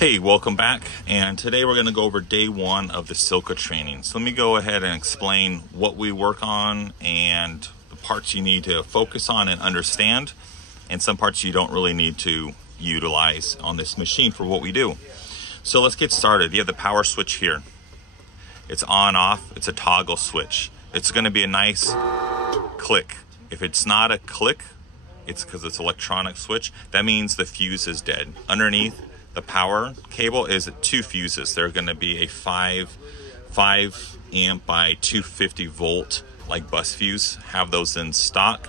Hey, welcome back, and today we're going to go over day one of the Silca training. So let me go ahead and explain what we work on and the parts you need to focus on and understand, and some parts you don't really need to utilize on this machine for what we do. So let's get started. You have the power switch here. It's on, off. It's a toggle switch. It's going to be a nice click. If it's not a click, it's because it's an electronic switch. That means the fuse is dead. Underneath the power cable is 2 fuses. They're going to be a 5 amp by 250 volt like bus fuse. Have those in stock.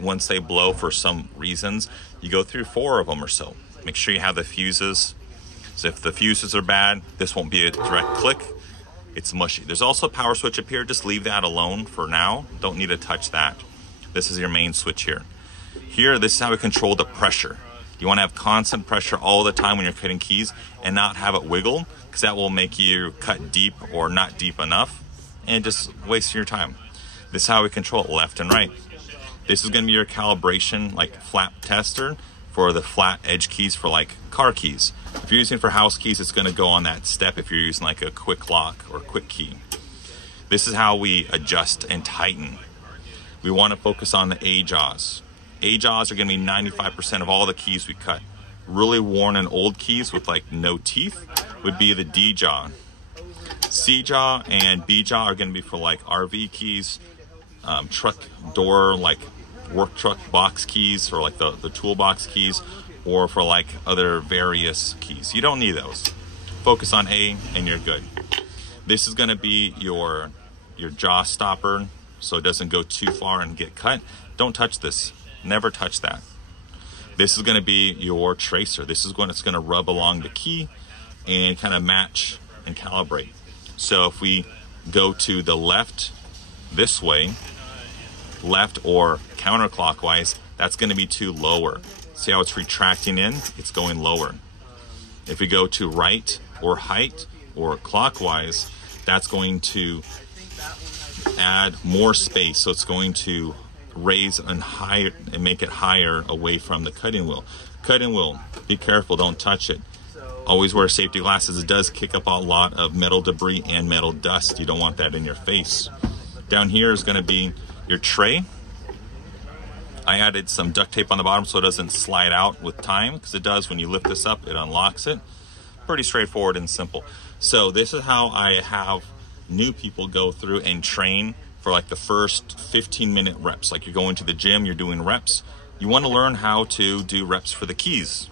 Once they blow for some reasons, you go through 4 of them or so. Make sure you have the fuses. So if the fuses are bad, this won't be a direct click. It's mushy. There's also a power switch up here. Just leave that alone for now. Don't need to touch that. This is your main switch here. Here, this is how we control the pressure. You want to have constant pressure all the time when you're cutting keys and not have it wiggle, because that will make you cut deep or not deep enough and just waste your time. This is how we control it left and right. This is going to be your calibration, like flap tester for the flat edge keys for like car keys. If you're using it for house keys, it's going to go on that step if you're using like a quick lock or quick key. This is how we adjust and tighten. We want to focus on the A jaws. A jaws are going to be 95% of all the keys we cut. Really worn and old keys with like no teeth would be the D jaw. C jaw and B jaw are going to be for like RV keys, truck door, like work truck box keys, or like the toolbox keys, or for like other various keys. You don't need those. Focus on A and you're good. This is going to be your jaw stopper, so it doesn't go too far and get cut. Don't touch this. Never touch that. This is going to be your tracer. This is when it's going to rub along the key and kind of match and calibrate. So if we go to the left this way, left or counterclockwise, that's going to be too lower. See how it's retracting in? It's going lower. If we go to right or height or clockwise, that's going to add more space. So it's going to raise and higher and make it higher away from the cutting wheel. Cutting wheel, be careful, don't touch it. Always wear safety glasses. It does kick up a lot of metal debris and metal dust. You don't want that in your face. Down here is going to be your tray. I added some duct tape on the bottom so it doesn't slide out with time, because it does when you lift this up, it unlocks it. Pretty straightforward and simple. So this is how I have new people go through and train for like the first 15-minute reps. Like you're going to the gym, you're doing reps. You want to learn how to do reps for the keys.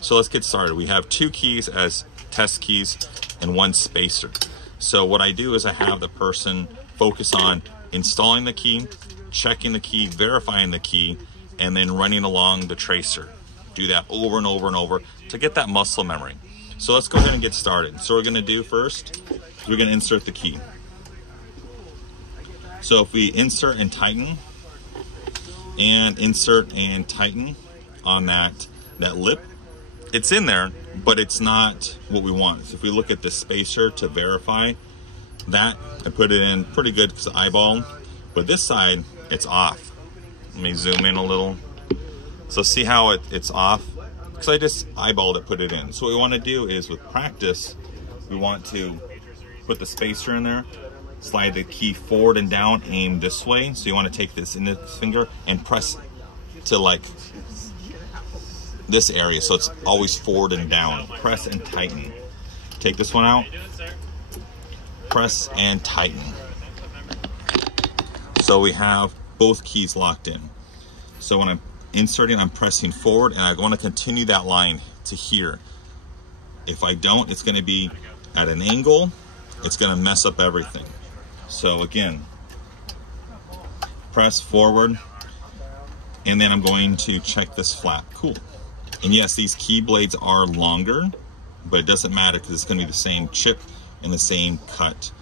So let's get started. We have 2 keys as test keys and 1 spacer. So what I do is I have the person focus on installing the key, checking the key, verifying the key, and then running along the tracer. Do that over and over and over to get that muscle memory. So let's go ahead and get started. So what we're going to do first, we're going to insert the key. So if we insert and tighten, and insert and tighten on that lip, it's in there, but it's not what we want. So if we look at the spacer to verify that, I put it in pretty good because eyeball, but this side, it's off. Let me zoom in a little. So see how it's off? Because I just eyeballed it, put it in. So what we want to do is, with practice, we want to put the spacer in there, slide the key forward and down, aim this way. So you want to take this in the finger and press to like this area, so it's always forward and down. Press and tighten. Take this one out, press and tighten. So we have both keys locked in. So when I'm inserting, I'm pressing forward, and I want to continue that line to here. If I don't, it's going to be at an angle. It's going to mess up everything. So again, press forward, and then I'm going to check this flap. Cool. And yes, these key blades are longer, but it doesn't matter because it's going to be the same chip and the same cut.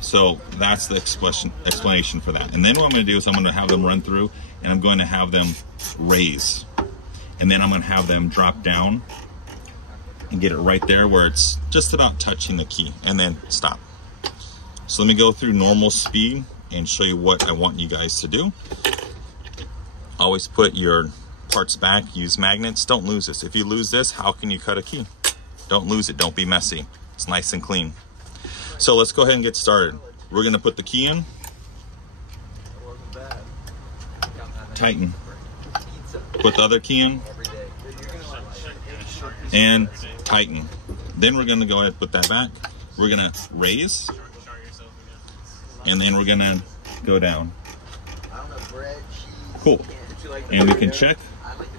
So that's the explanation for that. And then what I'm going to do is I'm going to have them run through, and I'm going to have them raise. And then I'm going to have them drop down and get it right there where it's just about touching the key, and then stop. So let me go through normal speed and show you what I want you guys to do. Always put your parts back, use magnets, don't lose this. If you lose this, how can you cut a key? Don't lose it, don't be messy. It's nice and clean. So let's go ahead and get started. We're gonna put the key in, tighten, put the other key in, and tighten. Then we're gonna go ahead and put that back. We're gonna raise, and then we're gonna go down. Cool. And we can check.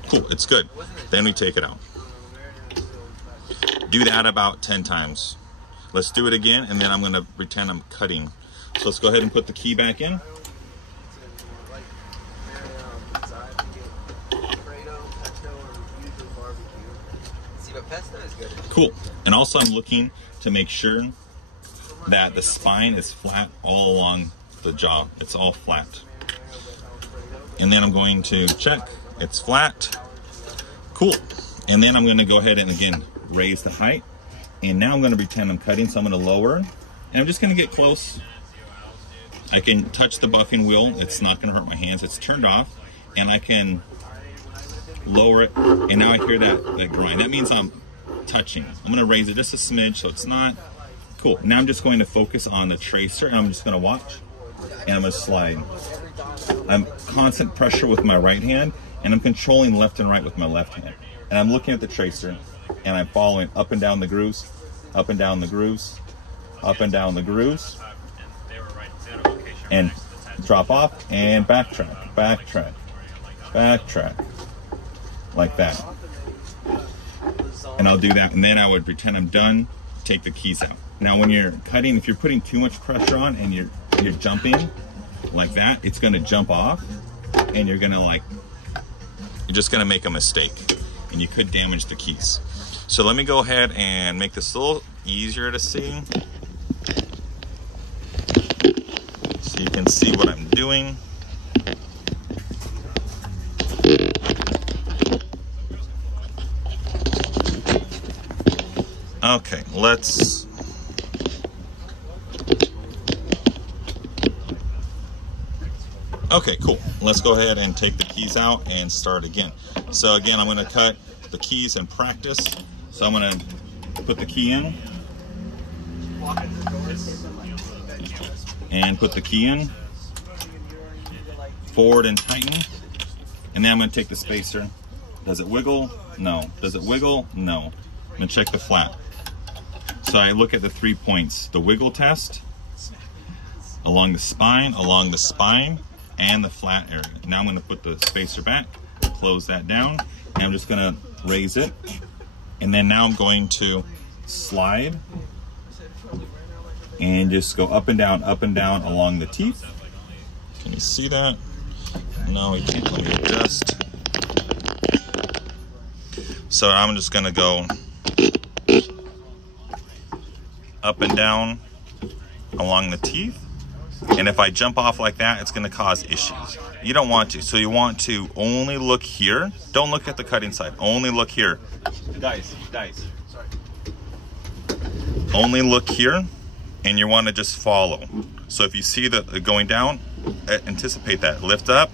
Cool, it's good. Then we take it out. Do that about 10 times. Let's do it again, and then I'm gonna pretend I'm cutting. So let's go ahead and put the key back in. Cool. And also I'm looking to make sure that the spine is flat all along the jaw. It's all flat. And then I'm going to check. It's flat. Cool. And then I'm going to go ahead and again raise the height. And now I'm going to pretend I'm cutting, so I'm going to lower. And I'm just going to get close. I can touch the buffing wheel. It's not going to hurt my hands. It's turned off. And I can lower it. And now I hear that grind. That means I'm touching. I'm going to raise it just a smidge so it's not. Cool. Now I'm just going to focus on the tracer, and I'm just going to watch. And I'm going to slide. I'm constant pressure with my right hand, and I'm controlling left and right with my left hand. And I'm looking at the tracer, and I'm following up and down the grooves, up and down the grooves, up and down the grooves, and drop off, and backtrack, backtrack, backtrack, like that. And I'll do that, and then I would pretend I'm done, take the keys out. Now when you're cutting, if you're putting too much pressure on and you're jumping like that, it's gonna jump off, and you're just gonna make a mistake, and you could damage the keys. So let me go ahead and make this a little easier to see, so you can see what I'm doing. Okay, let's okay, cool. Let's go ahead and take the keys out and start again. So again, I'm going to cut the keys in practice. So I'm going to put the key in and put the key in, forward and tighten, and then I'm going to take the spacer. Does it wiggle? No. Does it wiggle? No. I'm going to check the flat. So I look at the 3 points, the wiggle test, along the spine, and the flat area. Now I'm going to put the spacer back, close that down, and I'm just going to raise it. And then now I'm going to slide and just go up and down along the teeth. Can you see that? No, you can't. Let me adjust. So I'm just going to go up and down along the teeth. And if I jump off like that, it's going to cause issues. You don't want to. So you want to only look here. Don't look at the cutting side. Only look here. Guys. Sorry. Only look here, and you want to just follow. So if you see the going down, anticipate that. Lift up,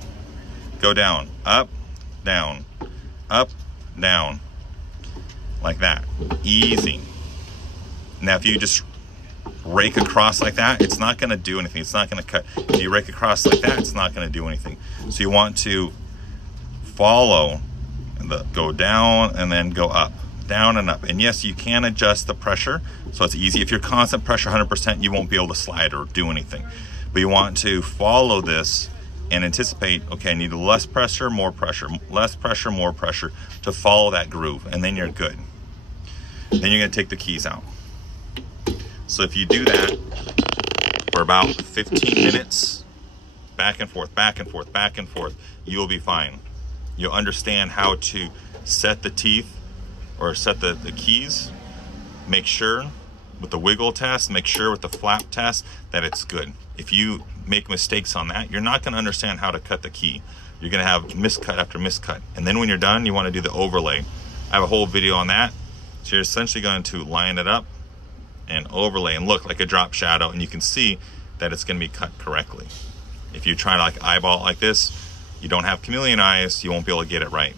go down, up, down, like that. Easy. Now if you just rake across like that, it's not going to do anything. It's not going to cut. If you rake across like that, it's not going to do anything. So you want to follow, go down and then go up, down and up. And yes, you can adjust the pressure, so it's easy. If you're constant pressure 100%, you won't be able to slide or do anything. But you want to follow this and anticipate, okay, I need less pressure, more pressure, less pressure, more pressure, to follow that groove, and then you're good. Then you're going to take the keys out. So if you do that for about 15 minutes, back and forth, you'll be fine. You'll understand how to set the teeth or set the keys. Make sure with the wiggle test, make sure with the flap test that it's good. If you make mistakes on that, you're not going to understand how to cut the key. You're going to have miscut after miscut. And then when you're done, you want to do the overlay. I have a whole video on that. So you're essentially going to line it up and overlay and look like a drop shadow, and you can see that it's going to be cut correctly. If you try to like eyeball it like this, you don't have chameleon eyes, you won't be able to get it right.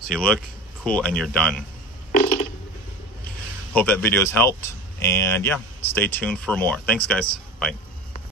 So you look cool and you're done. Hope that video has helped, and yeah, stay tuned for more. Thanks, guys.